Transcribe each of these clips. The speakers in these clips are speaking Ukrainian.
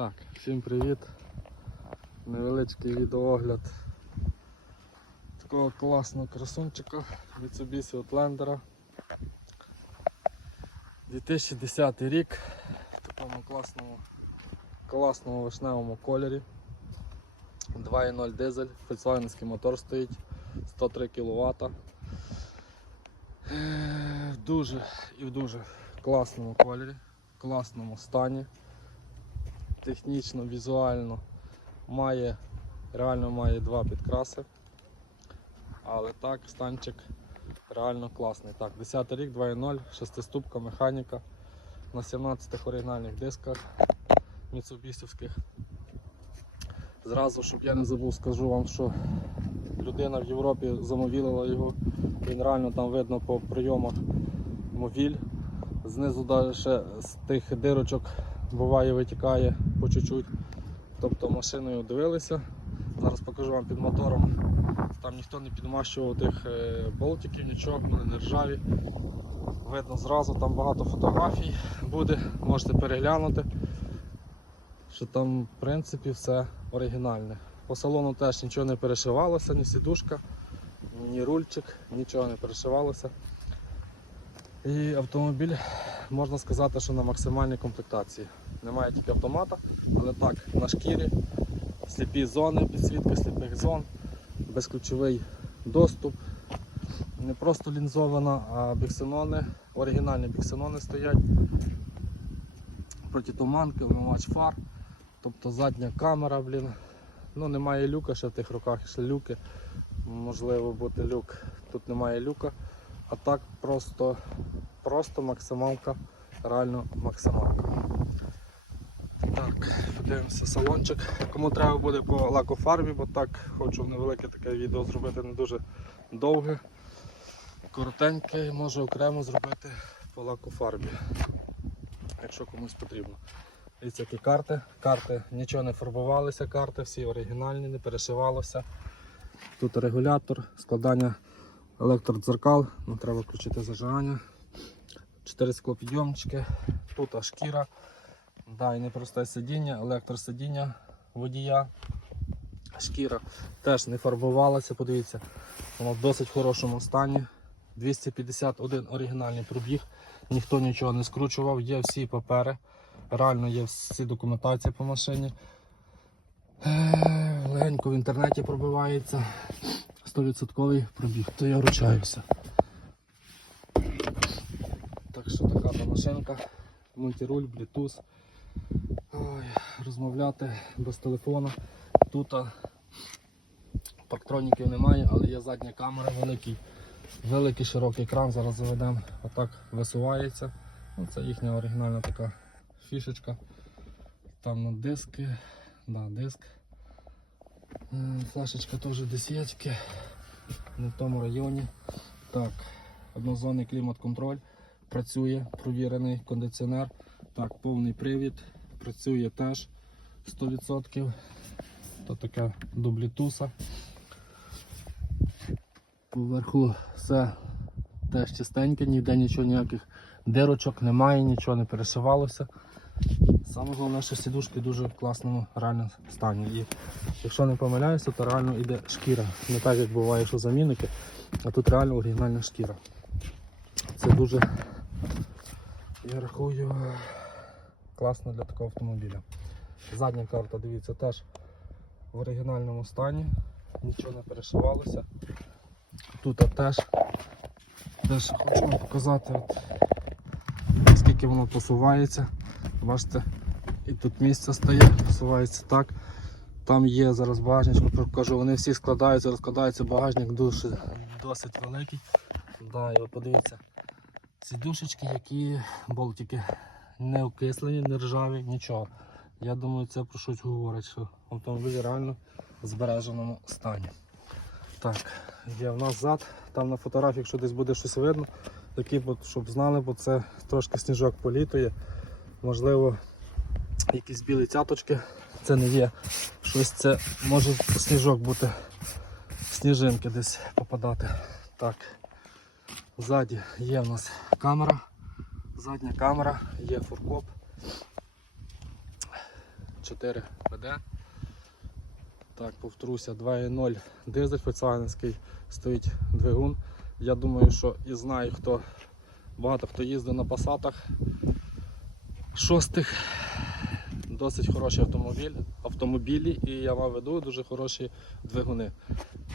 Так, всім привіт. Невеличкий відеоогляд такого класного красунчика Mitsubishi Outlander. 2010 рік в такому класному, класному вишневому кольорі. 2.0 дизель, Volkswagen мотор стоїть, 103 кВт. В дуже і в дуже класному кольорі, класному стані технічно, візуально має, реально має два підкраси. Але так, станчик реально класний. Так, 10 рік, 2.0, шестиступка, механіка на 17 оригінальних дисках міцубісівських. Зразу, щоб я не забув, скажу вам, що людина в Європі замовілила його. Він реально там видно по прийомах мовіль. Знизу ще з тих дирочок буває витікає по чуть-чуть. Тобто машиною дивилися. Зараз покажу вам під мотором. Там ніхто не підмащував тих е, болтиків, нічого, вони не ржаві. Видно зразу, там багато фотографій буде, можете переглянути. Що там в принципі все оригінальне. По салону теж нічого не перешивалося, ні сідушка, ні рульчик, нічого не перешивалося. І автомобіль можна сказати, що на максимальній комплектації. Немає тільки автомата, але так, на шкірі, сліпі зони, підсвітка сліпих зон, безключовий доступ. Не просто лінзована, а біксенони, оригінальні біксенони стоять. Протитуманки, вимивач фар, тобто задня камера, блін. Ну немає люка ще в тих руках, ще люки. Можливо бути люк. Тут немає люка. А так просто, просто максималка, реально максималка. Так, подивимося салончик. Кому треба буде по лакофарбі, бо так хочу невелике таке відео зробити не дуже довге. Коротеньке можу окремо зробити по лакофарбі, якщо комусь потрібно. Дивіться, які карти. Карти нічого не фарбувалися, карти всі оригінальні, не перешивалося. Тут регулятор, складання електродзеркал, ну, треба включити зажигання. 4 склопідйомчики, тут шкіра. Да, і непросте сидіння, електросидіння водія. Шкіра теж не фарбувалася, подивіться, вона в досить хорошому стані. 251 оригінальний пробіг, ніхто нічого не скручував, є всі папери, реально є всі документації по машині. Е, Легенько в інтернеті пробивається. 100% пробіг, то я ручаюся. Так що така та машинка, мультируль. Ой, розмовляти без телефона. Тут парктроніків немає, але є задня камера, великий, великий широкий екран, зараз заведемо, отак висувається. Ну, це їхня оригінальна така фішечка. Там на диски, да, диск. Флешечка теж десятки, не в тому районі. Так, однозонний клімат-контроль працює, провірений кондиціонер. Так, повний привід, працює теж 100%. То таке до блютуса. Поверху все теж чистеньке, ніде нічого ніяких дирочок немає, нічого не перешивалося. Саме головне, що сідушки дуже в класному реально стані. І якщо не помиляюся, то реально йде шкіра. Не так як буває, що замінники, а тут реально оригінальна шкіра. Це дуже, я рахую, класно для такого автомобіля. Задня карта, дивіться, теж в оригінальному стані, нічого не перешивалося. Тут теж, теж хочу вам показати, от, скільки воно посувається. Бачите, і тут місце стає, посувається так. Там є зараз багажничко, покажу, вони всі складаються, розкладаються, багажник дуже, досить великий. Да, і от подивіться, сідушечки, які болтики не окислені, не ржаві, нічого. Я думаю, це про щось говорить, що автомобіль реально в збереженому стані. Так, є в нас зад, там на фотографії, якщо десь буде щось видно, такі, щоб знали, бо це трошки сніжок політує. Можливо, якісь білі цяточки, це не є щось, це може сніжок бути, сніжинки десь попадати. Так, ззаді є в нас камера, задня камера, є фуркоп. 2,4 ПД. Так, повторюся, 2,0 дизель Volkswagenський стоїть двигун. Я думаю, що і знаю, хто багато хто їздив на пасатах шостих. Досить хороший автомобіль, автомобілі, і я вам веду дуже хороші двигуни.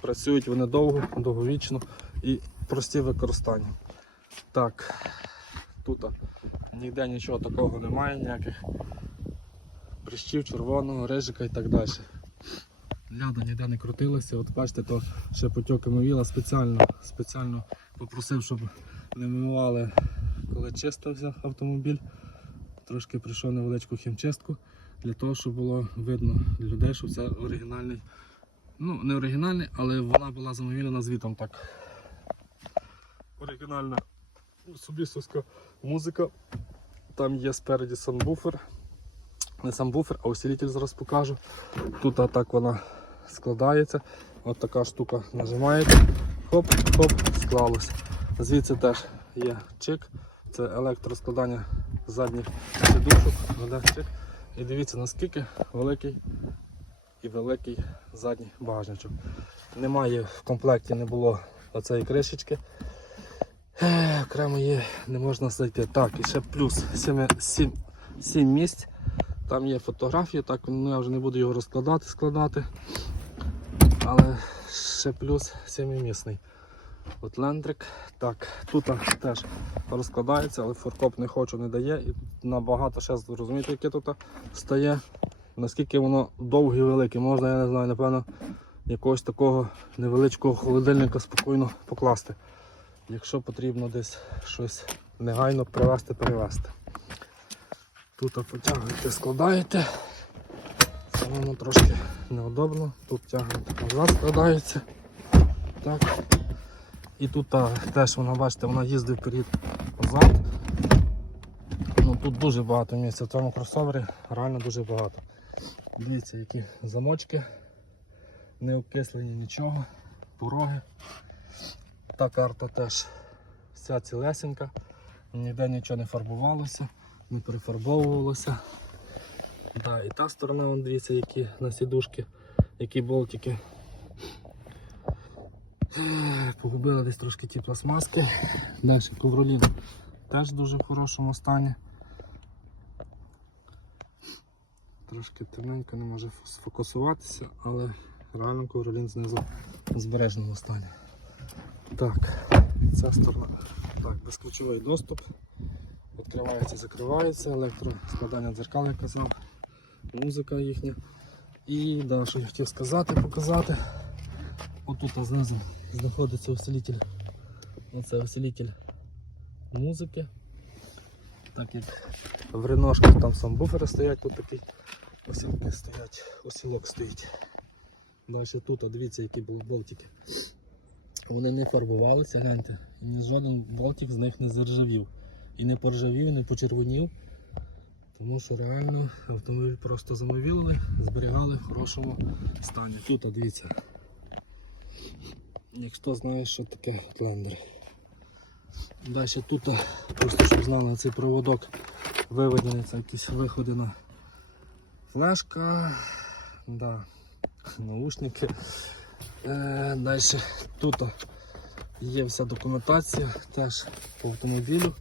Працюють вони довго, довговічно і прості в використанні. Так, тут ніде нічого такого немає, ніяких прищів, червоного, рижика і так далі. Ляда ніде не крутилася, от бачите, то ще потьоки мовіла спеціально, спеціально попросив, щоб не вимивали, коли чистився автомобіль. Трошки прийшов невеличку хімчистку для того, щоб було видно для людей, що це оригінальний. Ну, не оригінальний, але вона була замовлена звітом так. Оригінальна субісовська музика. Там є спереді санбуфер. Не санбуфер, а усилитель зараз покажу. Тут так вона складається. От така штука нажимаєте. Хоп-хоп, склалося. Звідси теж є чик. Це електроскладання задніх сидушок. Чик. І дивіться наскільки великий і великий задній багажничок. Немає в комплекті не було оцеї кришечки. Окремо її не можна знайти. Так, і ще плюс 7, 7, 7 місць. Там є фотографії, так ну, я вже не буду його розкладати, складати. Але ще плюс 7-місний. От лендрик. Так, тут теж розкладається, але форкоп не хочу, не дає. І набагато ще зрозуміти, яке тут стає. Наскільки воно довге і велике, можна, я не знаю, напевно, якогось такого невеличкого холодильника спокійно покласти. Якщо потрібно десь щось негайно привезти, перевезти. Тут потягуєте, складаєте. Воно трошки неудобно. Тут тягнете назад складається. Так. І тут теж вона, бачите, вона їздить вперед назад. Ну, тут дуже багато місця в цьому кросовері, реально дуже багато. Дивіться, які замочки, не обкислені нічого, пороги. Та карта теж вся цілесенька, ніде нічого не фарбувалося, не перефарбовувалося. Да, і та сторона, вон, дивіться, які на сідушки, які болтики. Погубила десь трошки ті пластмаски. Далі ковролін теж дуже в хорошому стані. Трошки темненько не може сфокусуватися, але реально ковролін знизу в збережному стані. Так, ця сторона. Так, безключовий доступ. Відкривається, закривається, електроскладання дзеркал, як казав, музика їхня. І да, що я хотів сказати, показати. Отут знизу знаходиться усилитель. Оце усилитель музики. Так як в реношках там самбуфери стоять, тут такі осілки стоять, осілок стоїть. Далі тут, дивіться, які були болтики. Вони не фарбувалися, гляньте, і ні жоден болтик з них не заржавів. І не поржавів, не почервонів. Тому що реально автомобіль просто замовили, зберігали в хорошому стані. Тут, дивіться. Якщо знаєш, що таке тлендер. Далі тут, просто щоб знали, цей проводок виведений, це якісь виходи флешка, да, наушники. Е, Далі тут є вся документація теж по автомобілю.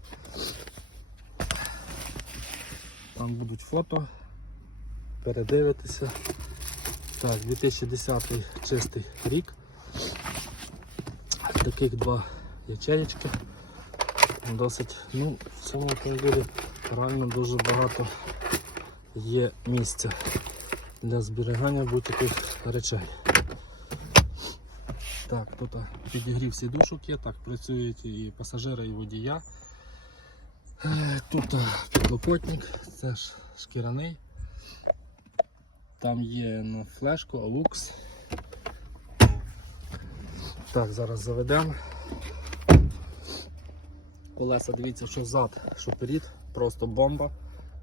Там будуть фото, передивитися. Так, 2010 чистий рік. Таких два ячеєчки. Досить, ну, в цьому автомобілі реально дуже багато є місця для зберігання будь-яких речей. Так, тут підігрів сідушок є, так, працюють і пасажири, і водія. Е, Тут підлокотник, це ж шкіряний. Там є на флешку, алукс. Так, зараз заведемо. Колеса, дивіться, що зад, що перед, просто бомба.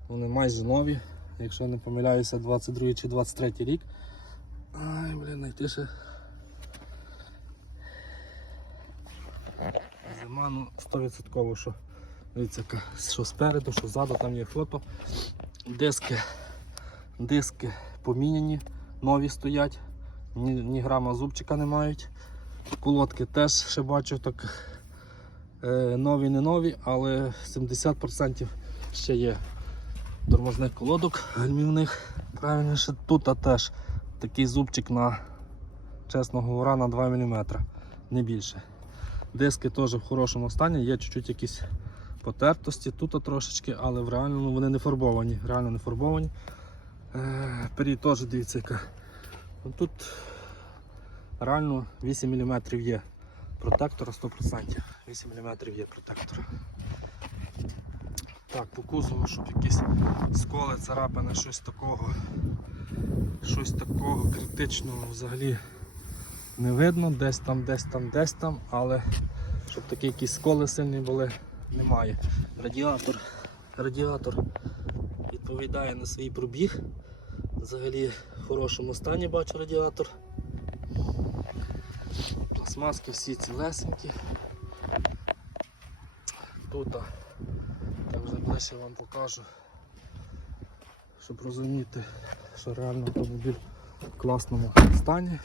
Вони майже нові, якщо не помиляюся, 22 чи 23 рік. Ай, блін, знайти ще. Зима, ну 100% що. Дивіться, що спереду, що ззаду, там є фото. Диски диски поміняні, нові стоять, ні, ні грама зубчика не мають. Колодки теж ще бачу так е, нові, не нові, але 70% ще є тормозних колодок гальмівних. Правильніше, тут а теж такий зубчик на, чесно говоря, на 2 мм, не більше. Диски теж в хорошому стані, є чуть-чуть якісь потертості, тут трошечки, але в реальному вони не фарбовані. Реально не фарбовані. Е, Перед теж дивіться яка. Тут реально 8 мм є протектора 100%. 8 мм є протектора. Так, по кузову, щоб якісь сколи, царапини, щось такого, щось такого критичного взагалі не видно, десь там, десь там, десь там, але щоб такі якісь сколи сильні були, немає. Радіатор, радіатор відповідає на свій пробіг. Взагалі в хорошому стані бачу радіатор. Пластмаски всі цілесенькі. Тут, так вже ближче вам покажу, щоб розуміти, що реально автомобіль в класному стані.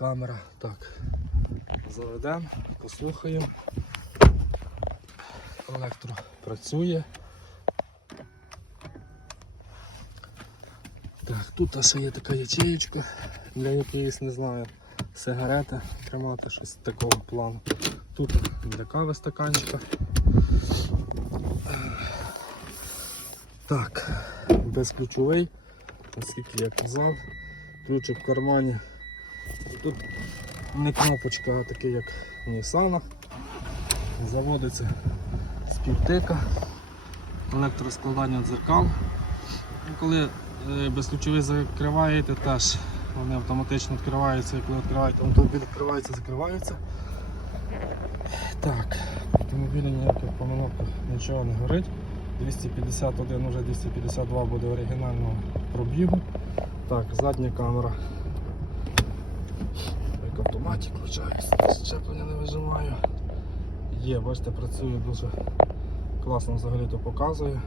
Камера. Так, заведемо, послухаємо. Електро працює. Так, тут ще є така ячеєчка для якоїсь, не знаю, сигарети тримати, щось такого плану. Тут для кави стаканчика. Так, безключовий, оскільки я казав, ключик в кармані. Тут не кнопочка, а такий як в Nissan. Заводиться з півтика, електроскладання дзеркал. І коли е, безключовий закриваєте, теж вони автоматично відкриваються, і коли відкриваєте автомобіль, відкривається, закривається. Так, автомобілі ніяких помилок нічого не горить. 251, вже 252 буде оригінального пробігу. Так, задня камера. Як в автоматі включаюся, щеплення не вижимаю. Є, бачите, працює дуже класно взагалі то показує.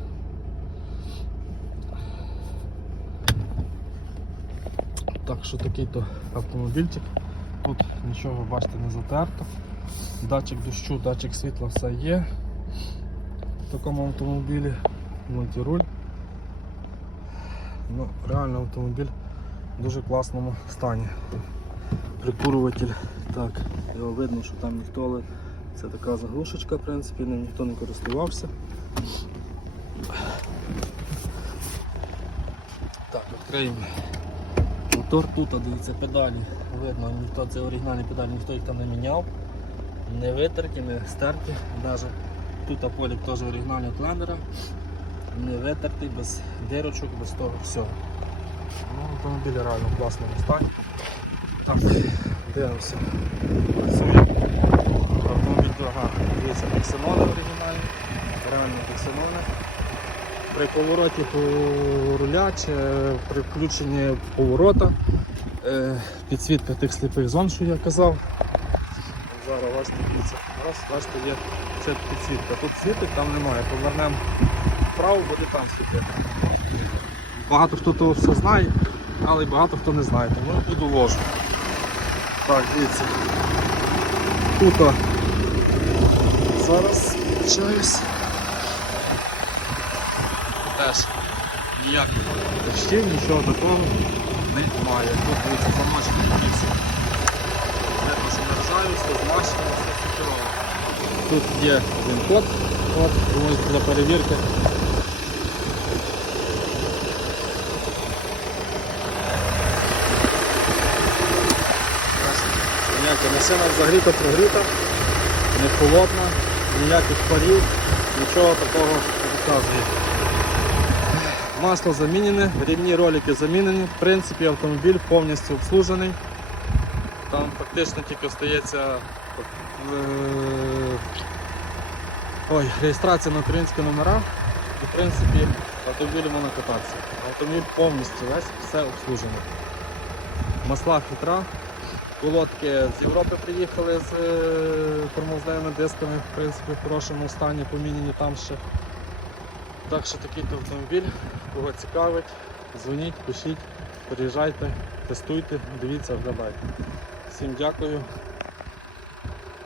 Так що такий то автомобільчик. Тут нічого бачите не затерто. Датчик дощу, датчик світла все є. В такому автомобілі мультируль. Ну, реально автомобіль в дуже класному стані. Прикурюватель, так, його видно, що там ніхто, але це така заглушечка, в принципі, ним ніхто не користувався. Так, відкриємо. Мотор тут, дивіться, педалі. Видно, ніхто це оригінальні педалі, ніхто їх там не міняв. Не витерті, не стерті. Навіть тут полік теж оригінальний від лендера. Не витертий, без дирочок, без того всього. Ну, автомобіль реально в стані. Так, дивимося. Працює. Автомобіль дорога. Дивіться, фіксинони оригінальні. Реально фіксинони. При повороті по руля чи при включенні поворота е, підсвітка тих сліпих зон, що я казав. Зараз бачите, дивіться, раз, бачите, є це підсвітка. Тут світить, там немає. Повернемо вправо, буде там світити. Багато хто того все знає, але багато хто не знає, тому я буду ложу. Так, дивіться. Тут зараз включаюсь. Теж ніяких дощів, нічого такого немає. Тут дивіться, якісь. Не замерзають, все змащено, все. Тут є один код, от, ось для перевірки. Машина взагалі-то прогріта, не холодна, ніяких парів, нічого такого не показує. Масло замінене, рівні ролики замінені. В принципі, автомобіль повністю обслужений. Там фактично тільки стається е, ой, реєстрація на українські номера. І в принципі автомобіль можна кататися. Автомобіль повністю весь все обслужений. Масла фільтра, колодки з Європи приїхали з е, тормозними дисками, в принципі, в хорошому стані, поміняні там ще. Так що такий то автомобіль, кого цікавить, Дзвоніть, пишіть, приїжджайте, тестуйте, дивіться, вгадайте. Всім дякую.